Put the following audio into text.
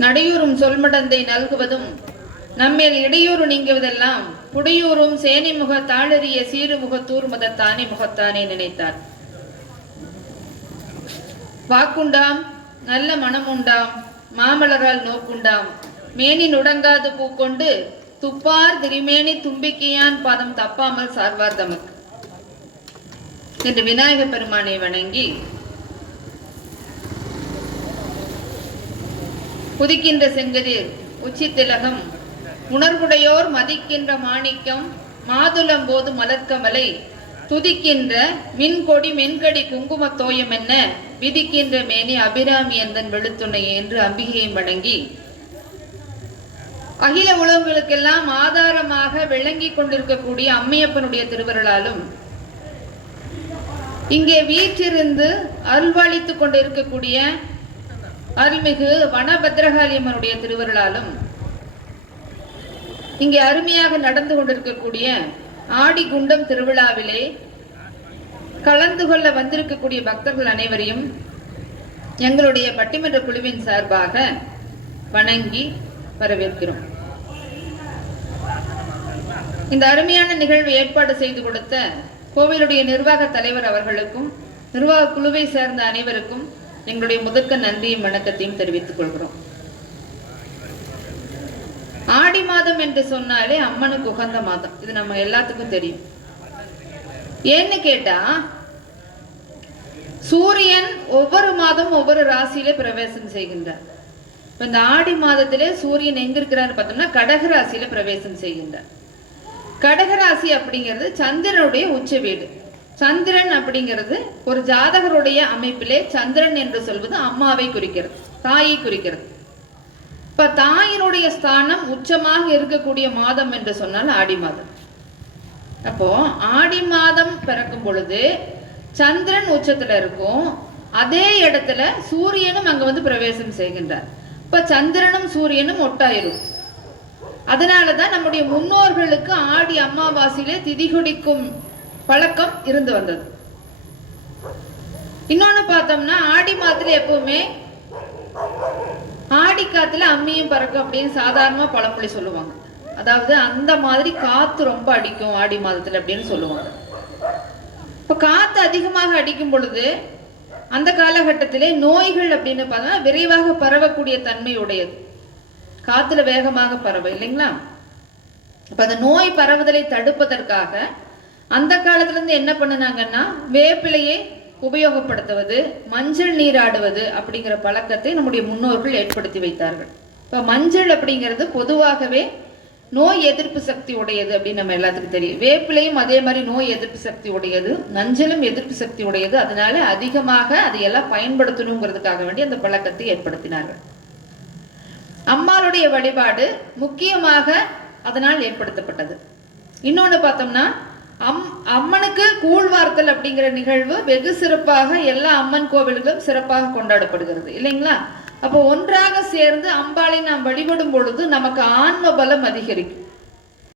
நடையூறும் சொல்மடந்தை நல்குவதும் நம்மேல் இடையூறு நீங்குவதெல்லாம் புடையூறும் சேனை முக தாளறிய சீருமுக தூர்மத தானே முகத்தானே நினைத்தார். வாக்குண்டாம் நல்ல மனமுண்டாம் மாமலரால் நோக்குண்டாம் மேனி நுடங்காது பூக்கொண்டு துப்பார் திரிமேனி தும்பிக்கையான் பாதம் தப்பாமல் சார்வார் தமக்கு. என்று விநாயகப் பெருமானை வணங்கி குதிக்கின்ற செங்கதிர் உச்சி திலகம். உணர்வுடையோர் மதிக்கின்ற மாணிக்கம் மாதுளம் போது மலர்க்கமலை. துதிக்கின்ற மின்கொடி மென்கடி குங்கும தோயம் என்ன? விதிக்கின்ற மேனி அபிராமி எந்தன் வெளுத்துணை என்று அம்பிகையை வழங்கி அகில உலகங்களுக்கெல்லாம் ஆதாரமாக விளங்கி கொண்டிருக்கக்கூடிய அம்மையப்பனுடைய திருவருளாலும் இங்கே வீற்றிருந்து அருள்வாளித்துக் கொண்டிருக்கக்கூடிய அருள்மிகு வனபத்ரகாளியம்மனுடைய திருவருளாலும் இங்கே அருமையாக நடந்து கொண்டிருக்கக்கூடிய ஆடி குண்டம் திருவிழாவிலே கலந்து கொள்ள வந்திருக்கக்கூடிய பக்தர்கள் அனைவரையும் எங்களுடைய பட்டிமன்ற குழுவின் சார்பாக வணங்கி வரவேற்கிறோம். இந்த அருமையான நிகழ்வு ஏற்பாடு செய்து கொடுத்த கோவிலுடைய நிர்வாக தலைவர் அவர்களுக்கும் நிர்வாக குழுவை சேர்ந்த அனைவருக்கும் எங்களுடைய முதற்க நன்றியும் வணக்கத்தையும் தெரிவித்துக் கொள்கிறோம். ஆடி மாதம் என்று சொன்னாலே அம்மனுக்கு உகந்த மாதம். இது நம்ம எல்லாத்துக்கும் தெரியும். ஏன்னு கேட்டா சூரியன் ஒவ்வொரு மாதம் ஒவ்வொரு ராசியில பிரவேசம் செய்கின்றார். இப்ப இந்த ஆடி மாதத்திலே சூரியன் எங்க இருக்கிறார் பார்த்தோம்னா கடக ராசியில பிரவேசம் செய்கின்றார். கடகராசி அப்படிங்கிறது சந்திரனுடைய உச்ச வீடு. சந்திரன் அப்படிங்கிறது ஒரு ஜாதகருடைய அமைப்பிலே சந்திரன் என்று சொல்வது அம்மாவை குறிக்கிறது தாயை குறிக்கிறது. இப்ப தாயினுடைய ஸ்தானம் உச்சமாக இருக்கக்கூடிய மாதம் என்று சொன்னால் ஆடி மாதம். அப்போ ஆடி மாதம் பிறக்கும் பொழுது சந்திரன் உச்சத்துல இருக்கும் அதே இடத்துல சூரியனும் அங்க வந்து பிரவேசம் செய்கின்றார். இப்ப சந்திரனும் சூரியனும் ஒட்டாயிரும். அதனாலதான் நம்முடைய முன்னோர்களுக்கு ஆடி அமாவாசையிலே திதி குடிக்கும் பழக்கம் இருந்து வந்தது. இன்னொன்னு பார்த்தோம்னா ஆடி மாதத்துல எப்பவுமே ஆடி காத்துல அம்மியும் பறக்கும் அப்படின்னு சாதாரணமா பழமொழி சொல்லுவாங்க. அதாவது அந்த மாதிரி காத்து ரொம்ப அடிக்கும் ஆடி மாதத்துல அப்படின்னு சொல்லுவாங்க. இப்ப காத்து அதிகமாக அடிக்கும் பொழுது அந்த காலகட்டத்திலே நோய்கள் அப்படின்னு பார்த்தா விரைவாக பரவக்கூடிய தன்மை உடையது. காத்துல வேகமாக பரவ இல்லைங்களா? அப்ப அந்த நோய் பரவுதலை தடுப்பதற்காக அந்த காலத்துலேருந்து என்ன பண்ணுனாங்கன்னா வேப்பிலையை உபயோகப்படுத்துவது மஞ்சள் நீராடுவது அப்படிங்கிற பழக்கத்தை நம்முடைய முன்னோர்கள் ஏற்படுத்தி வைத்தார்கள். இப்போ மஞ்சள் அப்படிங்கிறது பொதுவாகவே நோய் எதிர்ப்பு சக்தி உடையது அப்படின்னு நம்ம எல்லாத்துக்கும் தெரியும். வேப்பிலையும் அதே மாதிரி நோய் எதிர்ப்பு சக்தி உடையது மஞ்சளும் எதிர்ப்பு சக்தி உடையது. அதனால அதிகமாக அதையெல்லாம் பயன்படுத்தணுங்கிறதுக்காக வேண்டி அந்த பழக்கத்தை ஏற்படுத்தினார்கள். அம்மாளுடைய வழிபாடு முக்கியமாக அதனால் ஏற்படுத்தப்பட்டது. இன்னொன்று பார்த்தோம்னா அம் அம்மனுக்கு கூழ்வார்த்தல் அப்படிங்கிற நிகழ்வு வெகு சிறப்பாக எல்லா அம்மன் கோவில்களும் சிறப்பாக கொண்டாடப்படுகிறது. இல்லைங்களா? அப்போ ஒன்றாக சேர்ந்து அம்பாளை நாம் வழிபடும் பொழுது நமக்கு ஆன்ம பலம் அதிகரிக்கும்.